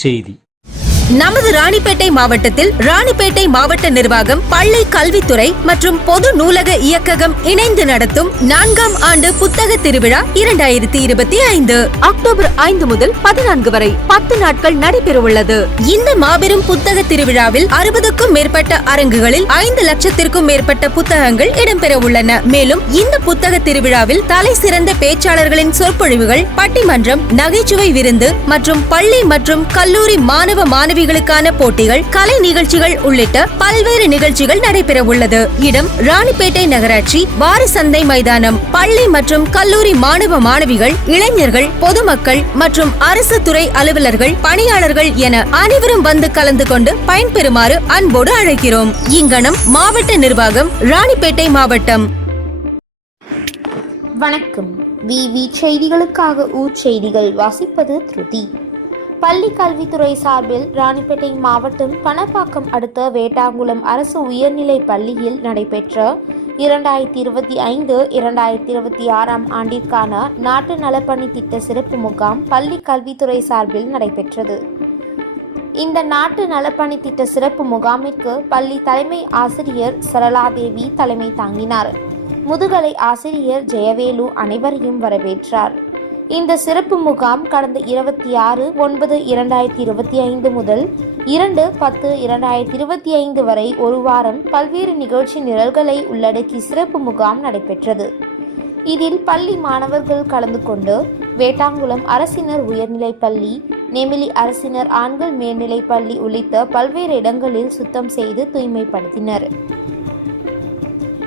செய்தி. நமது ராணிப்பேட்டை மாவட்டத்தில் ராணிப்பேட்டை மாவட்ட நிர்வாகம் பள்ளி கல்வித்துறை மற்றும் பொது நூலக இயக்ககம் இணைந்து நடத்தும் நான்காம் ஆண்டு புத்தக திருவிழா இரண்டாயிரத்தி இருபத்தி ஐந்து. அக்டோபர் ஐந்து முதல் பதினான்கு வரை பத்து நாட்கள் நடைபெறவுள்ளது இந்த மாபெரும் புத்தக திருவிழாவில் அறுபதுக்கும் மேற்பட்ட அரங்குகளில் ஐந்து லட்சத்திற்கும் மேற்பட்ட புத்தகங்கள் இடம்பெற உள்ளன. மேலும் இந்த புத்தக திருவிழாவில் தலை சிறந்த பேச்சாளர்களின் சொற்பொழிவுகள் பட்டிமன்றம் நகைச்சுவை விருந்து மற்றும் பள்ளி மற்றும் கல்லூரி மாணவ மாணவிகளுக்கான போட்டிகள் கலை நிகழ்ச்சிகள் உள்ளிட்ட பல்வேறு நிகழ்ச்சிகள் நடைபெற உள்ளது இடம் ராணிப்பேட்டை நகராட்சி வார சந்தை மைதானம் பள்ளி மற்றும் கல்லூரி மாணவ மாணவிகள் இளைஞர்கள் பொதுமக்கள் மற்றும் அரசு துறை அலுவலர்கள் பணியாளர்கள் என அனைவரும் வந்து கலந்து கொண்டு பயன்பெறுமாறு அன்போடு அழைக்கிறோம். இங்கனம் மாவட்ட நிர்வாகம் ராணிப்பேட்டை மாவட்டம். வணக்கம். விவி செய்திகளுக்காக ஊர் செய்திகள் வாசிப்பது திருதி. பள்ளி கல்வித்துறை சார்பில் ராணிப்பேட்டை மாவட்டம் பணப்பாக்கம் அடுத்த வேட்டாங்குளம் அரசு உயர்நிலை பள்ளியில் நடைபெற்ற இரண்டாயிரத்தி இருபத்தி ஐந்து இரண்டாயிரத்தி இருபத்தி ஆறாம் ஆண்டிற்கான நாட்டு நலப்பணி திட்ட சிறப்பு முகாம் பள்ளி கல்வித்துறை சார்பில் நடைபெற்றது. இந்த நாட்டு நலப்பணி திட்ட சிறப்பு முகாமிற்கு பள்ளி தலைமை ஆசிரியர் சரளாதேவி தலைமை தாங்கினார். முதுகலை ஆசிரியர் ஜெயவேலு அனைவரையும் வரவேற்றார். இந்த சிறப்பு முகாம் கடந்த இருபத்தி ஆறு ஒன்பது இரண்டாயிரத்தி இருபத்தி ஐந்து முதல் இரண்டு பத்து இரண்டாயிரத்தி இருபத்தி ஐந்து வரை ஒரு வாரம் பல்வேறு நிகழ்ச்சி நிரல்களை உள்ளடக்கி சிறப்பு முகாம் நடைபெற்றது. இதில் பள்ளி மாணவர்கள் கலந்து கொண்டு வேட்டாங்குளம் அரசினர் உயர்நிலைப் பள்ளி நெமிலி அரசினர் ஆண்கள் மேல்நிலைப் பள்ளி உள்ளிட்ட பல்வேறு இடங்களில் சுத்தம் செய்து தூய்மைப்படுத்தினர்.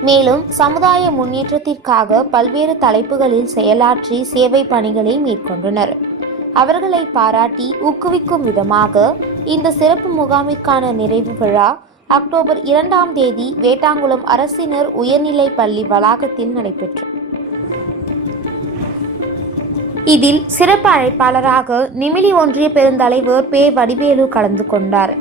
மேலும் சமுதாய முன்னேற்றத்திற்காக பல்வேறு தலைப்புகளில் செயலாற்றி சேவை பணிகளை மேற்கொண்டனர். அவர்களை பாராட்டி ஊக்குவிக்கும் விதமாக இந்த சிறப்பு முகாமிற்கான நிறைவு விழா அக்டோபர் இரண்டாம் தேதி வேட்டாங்குளம் அரசினர் உயர்நிலைப் பள்ளி வளாகத்தில் நடைபெற்றது. இதில் சிறப்பு அழைப்பாளராக நிமிலி ஒன்றிய பெருந்தலைவர் பே வடிவேலு கலந்து கொண்டார்.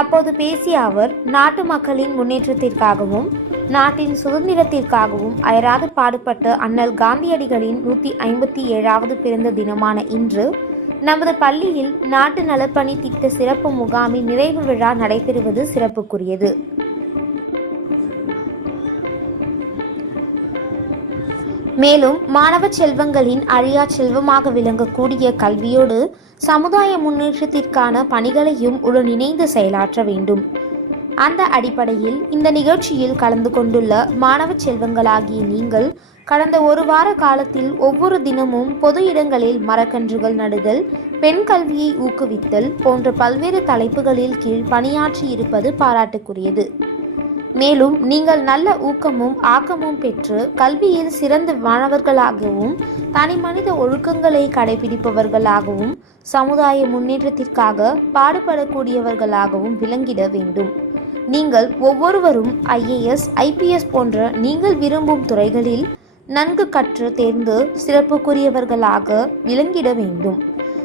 அப்போது பேசிய அவர் நாட்டு மக்களின் முன்னேற்றத்திற்காகவும் நாட்டின் சுதந்திரத்திற்காகவும் அயராது பாடுபட்ட அண்ணல் காந்தியடிகளின் நூற்றி ஐம்பத்தி ஏழாவது பிறந்த தினமான இன்று நமது பள்ளியில் நாட்டு நலப்பணி திட்ட சிறப்பு முகாமின் நிறைவு விழா நடைபெறுவது சிறப்புக்குரியது. மேலும் மாணவ செல்வங்களின் அழியா செல்வமாக விளங்கக்கூடிய கல்வியோடு சமுதாய முன்னேற்றத்திற்கான பணிகளையும் உடனிணைந்து செயலாற்ற வேண்டும். அந்த அடிப்படையில் இந்த நிகழ்ச்சியில் கலந்து கொண்டுள்ள மாணவ செல்வங்களாகிய நீங்கள் கடந்த ஒரு வார காலத்தில் ஒவ்வொரு தினமும் பொது இடங்களில் மரக்கன்றுகள் நடுதல் பெண் கல்வியை ஊக்குவித்தல் போன்ற பல்வேறு தலைப்புகளில் கீழ் பணியாற்றி இருப்பது பாராட்டுக்குரியது. மேலும் நீங்கள் நல்ல ஊக்கமும் ஆக்கமும் பெற்று கல்வியில் சிறந்த மாணவர்களாகவும் தனிமனித ஒழுக்கங்களை கடைபிடிப்பவர்களாகவும் சமுதாய முன்னேற்றத்திற்காக பாடுபடக்கூடியவர்களாகவும் விளங்கிட வேண்டும். நீங்கள் ஒவ்வொருவரும் ஐஏஎஸ் ஐபிஎஸ் போன்ற நீங்கள் விரும்பும் துறைகளில் நன்கு கற்று தேர்ந்து சிறப்புக்குரியவர்களாக விளங்கிட வேண்டும்.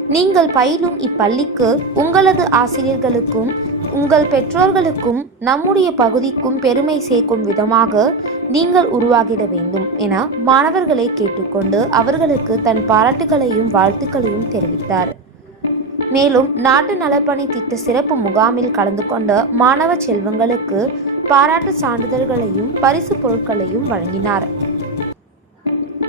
நீங்கள் பயிலும் இப்பள்ளிக்கு உங்களது ஆசிரியர்களுக்கும் உங்கள் பெற்றோர்களுக்கும் நம்முடைய பகுதிக்கும் பெருமை சேர்க்கும் விதமாக நீங்கள் உருவாகிட வேண்டும் என மாணவர்களை கேட்டுக்கொண்டு அவர்களுக்கு தன் பாராட்டுகளையும் வாழ்த்துக்களையும் தெரிவித்தார். மேலும் நாட்டு நலப்பணி திட்ட சிறப்பு முகாமில் கலந்து கொண்ட மாணவ செல்வங்களுக்கு பாராட்டு சான்றிதழ்களையும் பரிசு பொருட்களையும் வழங்கினார்.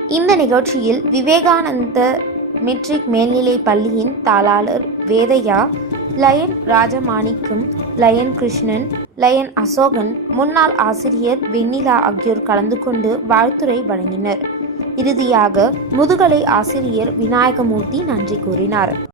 இந்த நிகழ்ச்சியில் விவேகானந்த மெட்ரிக் மேல்நிலை பள்ளியின் தாளாளர் Vedaiya lion Rajamanickam lion Krishnan lion Asokan முன்னாள் ஆசிரியர் வெண்ணிலா ஆகியோர் கலந்து கொண்டு வாழ்த்துரை வழங்கினர். இறுதியாக முதுகலை ஆசிரியர் விநாயகமூர்த்தி நன்றி கூறினார்.